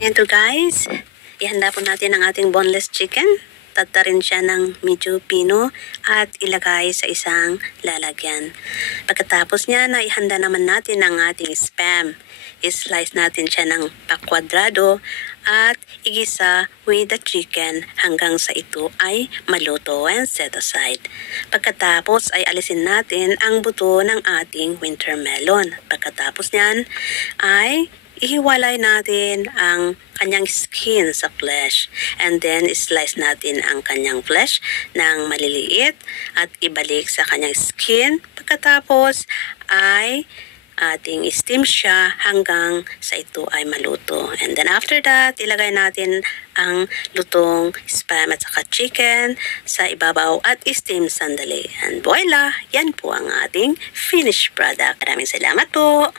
Ito guys, ihanda po natin ang ating boneless chicken. Tatarin siya ng medyo pino at ilagay sa isang lalagyan. Pagkatapos niya na ihanda naman natin ang ating spam. I-slice natin siya ng pakwadrado at igisa with the chicken hanggang sa ito ay maluto and set aside. Pagkatapos ay alisin natin ang buto ng ating winter melon. Pagkatapos niyan ay ihiwalay natin ang kanyang skin sa flesh and then slice natin ang kanyang flesh ng maliliit at ibalik sa kanyang skin. Pagkatapos ay ating steam siya hanggang sa ito ay maluto. And then after that, ilagay natin ang lutong spam at saka chicken sa ibabaw at steam sandali. And voila! Yan po ang ating finished product. Maraming salamat po!